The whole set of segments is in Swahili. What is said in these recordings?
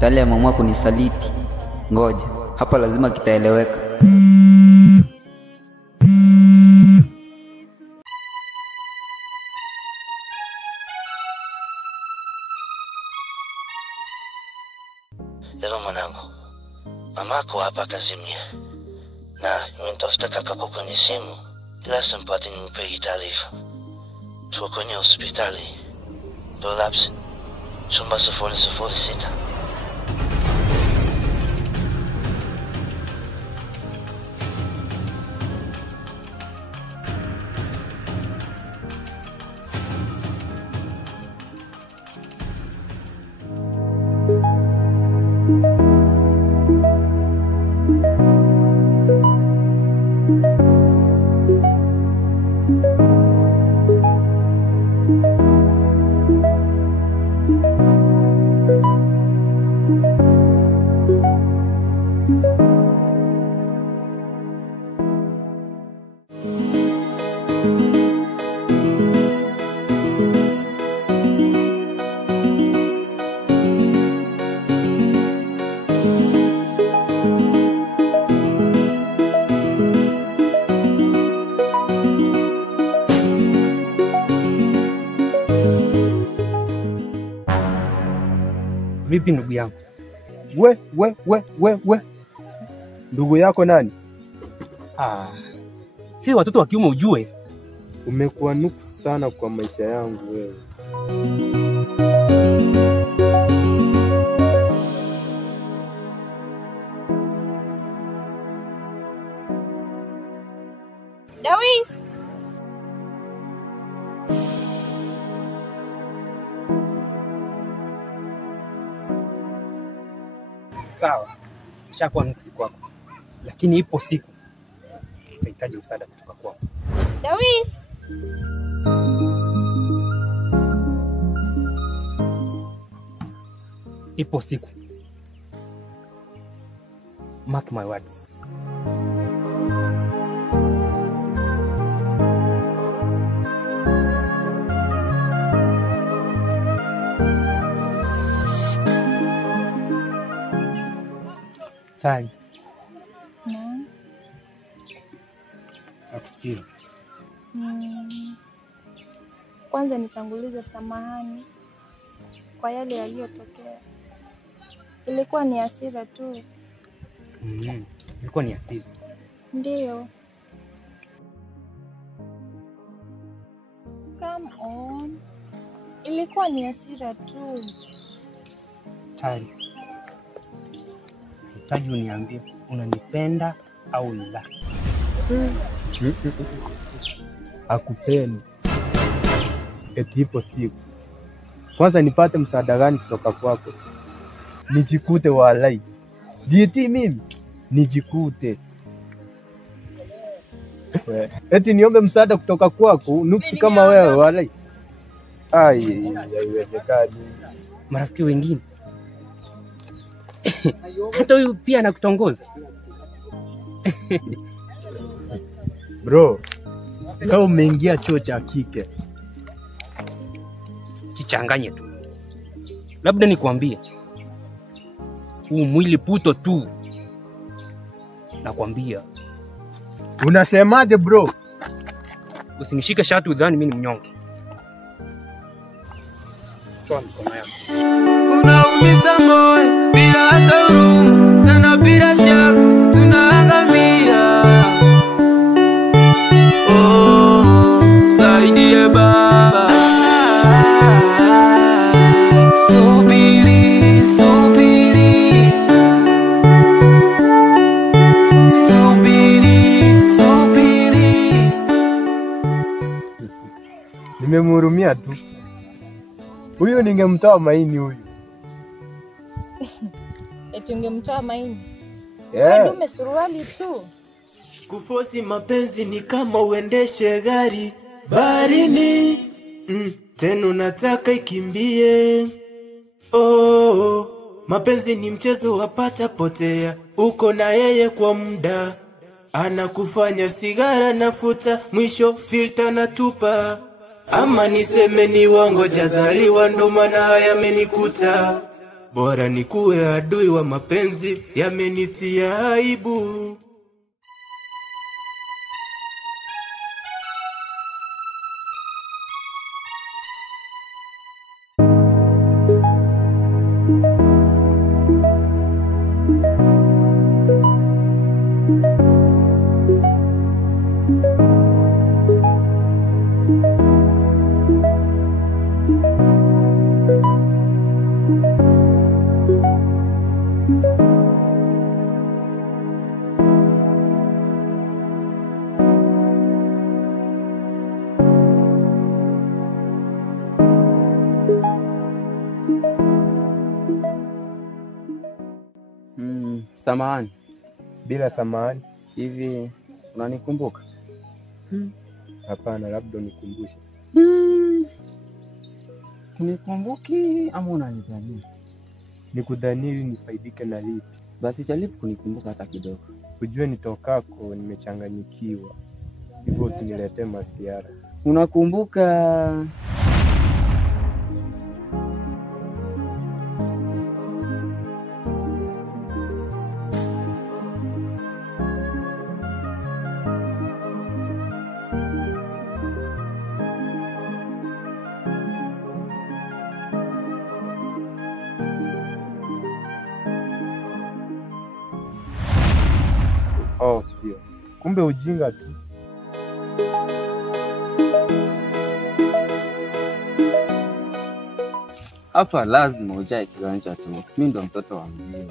Tale ameamua kunisaliti. Ngoja, hapa lazima kitaeleweka. Hello mwanangu. Mamako hapa kazimia. Na nimetafuta kakako kwenye simu. Ila simpati nimpe taarifa. Tuko kwenye hospitali. Dolabs. Chumba 006. Vipi ndugu yangu? We. Ndugu yako nani? Si watoto wa kiume ujue. Umekuwa nuksi sana kwa maisha yangu wewe. Dawis. Sawa. Shakuwa nuksi kwako. Lakini ipo siku utahitaji msaada kutoka kwako. Dawis. Ipo siku. Mark my words. Tai. Nakusikia. Kwanza nitangulize samahani kwa yale yaliyotokea. Ilikuwa ni hasira tu. Ilikuwa ni hasira. Ndio. Come on. Ilikuwa ni hasira tu. Tai. Hitaji uniambie unanipenda au la. Hakupendi. Eti ipo siku. Kwanza nipate msaada gani kutoka kwako? Nijikute walai. Jiti mimi nijikute. Eti niombe msaada kutoka kwako nuksi kama wewe walai. Haiwezekani. Marafiki wengine hata huyu pia anakutongoza. Bro, kama umeingia chuo cha kike, Jichanganye tu. Labda nikwambie, huu mwili puto tu. Nakwambia. Unasemaje bro? Usinishike shati udhani mimi ni mnyonge. Toa mkono yako. Unaumiza moyo bila hata huruma, na bila shaka tunaangamia. Saidie baba. Subiri. Nimemhurumia tu. Huyu ningemtoa maini huyu. Eti ungemtoa maini. Yeah. Dume suruali tu. Kufosi mapenzi ni kama uendeshe gari baharini. Tena nataka ikimbie. Mapenzi ni mchezo wapata potea. Uko na yeye kwa muda. Anakufanya sigara nafuta, mwisho filter na tupa. Ama niseme ni wango jazaliwa ndo maana haya yamenikuta. bora nikuwe adui wa mapenzi, yamenitia aibu. Samahani. Bila samahani. Hivi unanikumbuka? Hapana, labda nikumbushe. Unikumbuki ama unanidhania? Nikudhania ili nifaidike na lipi? Basi jaribu kunikumbuka hata kidogo. Ujue nitokako nimechanganyikiwa, hivyo usiniletee masiara. Unakumbuka Sio. Kumbe ujinga tu. hapa lazima ujae kiwanja tu. Mimi ndo mtoto wa mjini.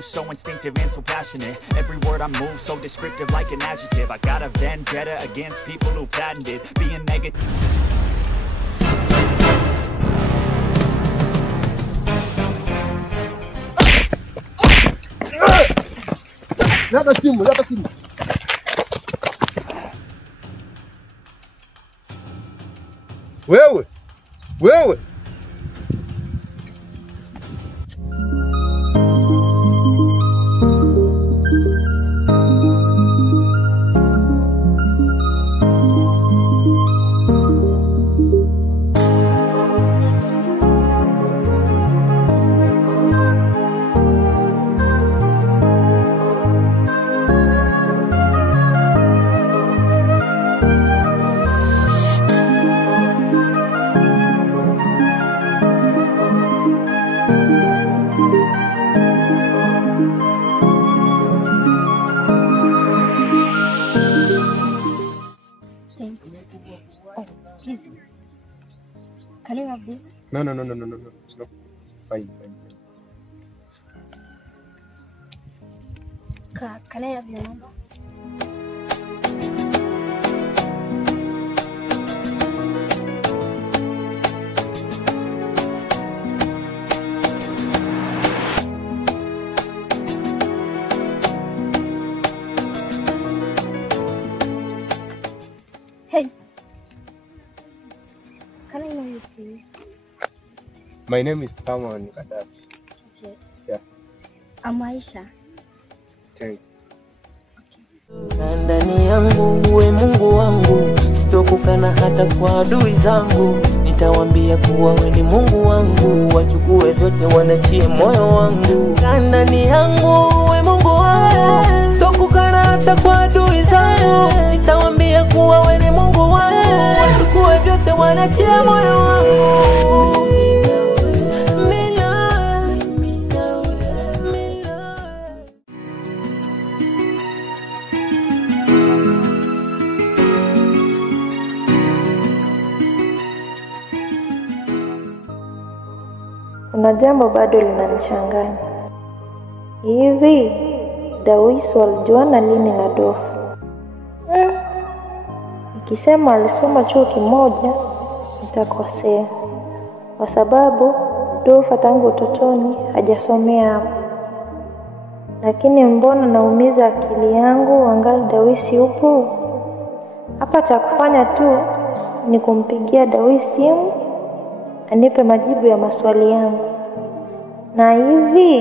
So instinctive and so passionate. Every word I move so descriptive like an adjective. I got a vendetta against people who patented being negative. Leta simu. Wewe. Please. Can you have this? No. Fine. Can I have your number? Hey. Can I know you, please? My name is Samuel Gaddafi. Okay. Yeah. I'm Aisha. Thanks. Ndani yangu uwe Mungu wangu, sitokukana hata kwa adui zangu. Nitawaambia kuwa wewe ni Mungu wangu, wachukue vyote wanachie moyo wangu. Ndani yangu uwe Mungu wangu, sitokukana hata kwa adui zangu nitawaambia kuwa wewe ni Mungu wangu. Wachukue vyote wanachie moyo wangu. Kuna jambo bado linanichanganya. Hivi Dawisi walijuana lini na Dofu? Nikisema alisoma chuo kimoja nitakosea, kwa sababu Dofu tangu utotoni hajasomea hapo. Lakini mbona naumiza akili yangu angali Dawisi yupo? Hapa cha kufanya tu ni kumpigia Dawisi simu anipe majibu ya maswali yangu. Na hivi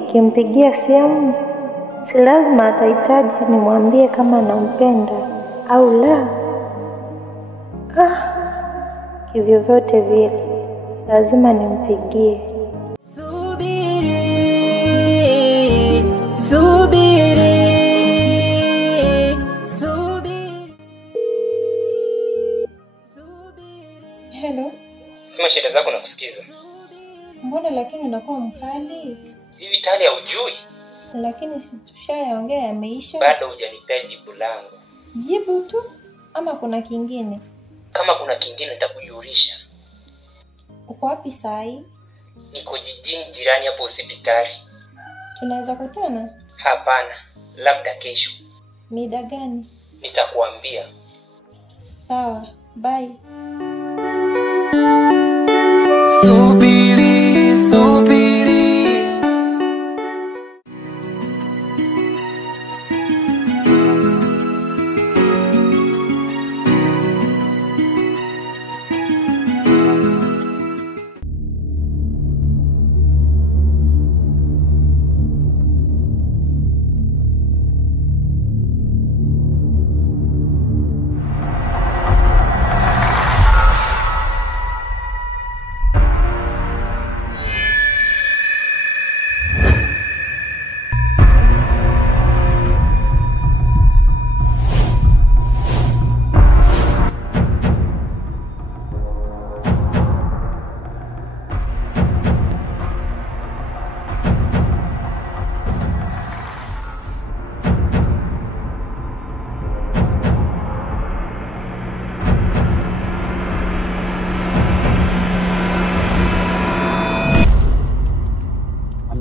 nikimpigia simu si lazima atahitaji nimwambie kama nampenda au la. Kivyovyote vile lazima nimpigie. Hello. Sema shida zako na kusikiza. Mbona lakini unakuwa mkali? Hivi tayari haujui? Lakini si tushayaongea yameisha. Bado hujanipea jibu langu. Jibu tu ama kuna kingine? Kama kuna kingine nitakujulisha. Uko wapi saa hii? Niko jijini jirani hapo hospitali. Tunaweza kutana? Hapana, labda kesho. Mida gani? Nitakuambia. Sawa, bye. Subiri, subiri.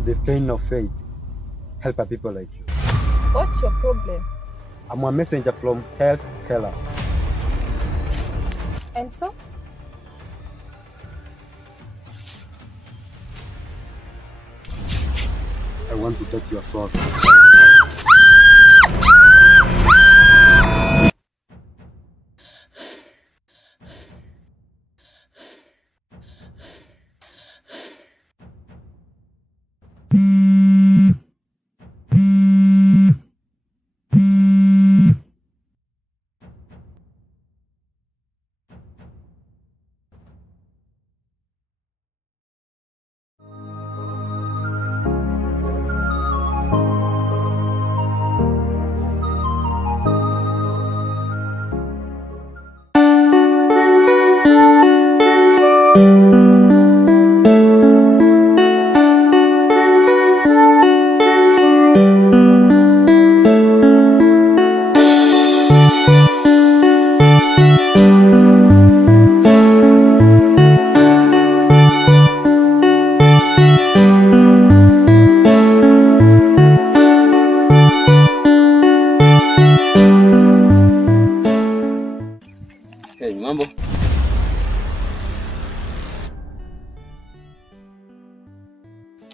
The pain of faith help a people like you. What's your problem? I'm a messenger from Health Hellas. And so? I want to take your soul. Mambo?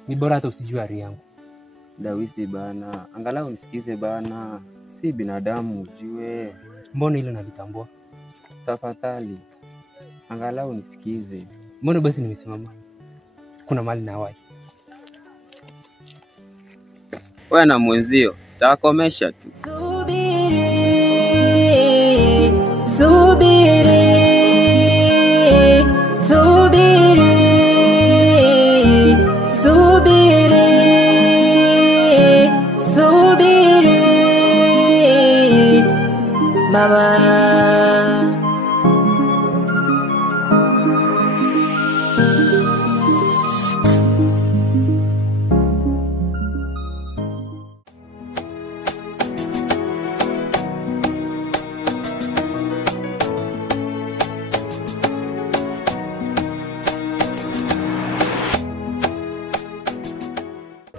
Ni bora hata usijue hali yangu. Dawisi bana, angalau nisikize bana. Si binadamu ujue. Mbona hilo nalitambua? Tafadhali. Angalau nisikize. Mbona basi nimesimama? Kuna mali na wai. Wewe na mwenzio, takomesha tu. Subiri, subiri, subiri, subiri, subiri, mama.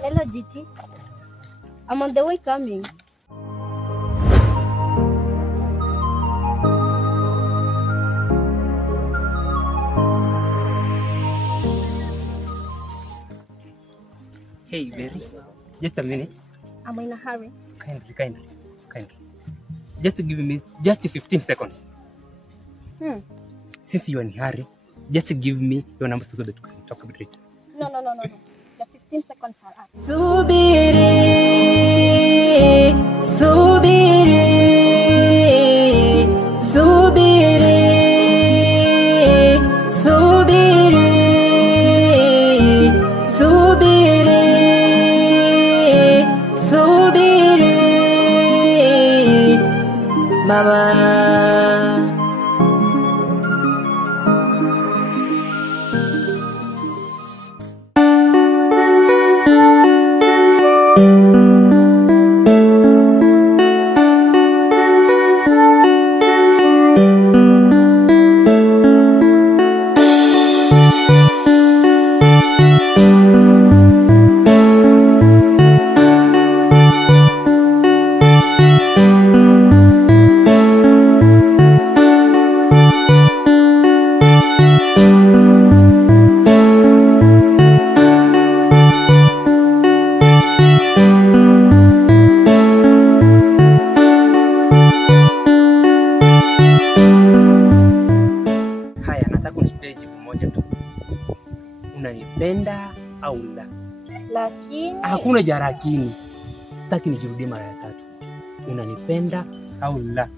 Hello, GT. I'm on the way coming. Hey, Berry. Just a minute. I'm in a hurry. Kindly. Just give me just 15 seconds. Since you're in a hurry, just give me your number so that we can talk about it. No. The 15 seconds are up. Subiri, mama. Unanipenda au la? Lakini Hakuna jarakini. Sitaki nijirudie mara ya tatu. Unanipenda au la?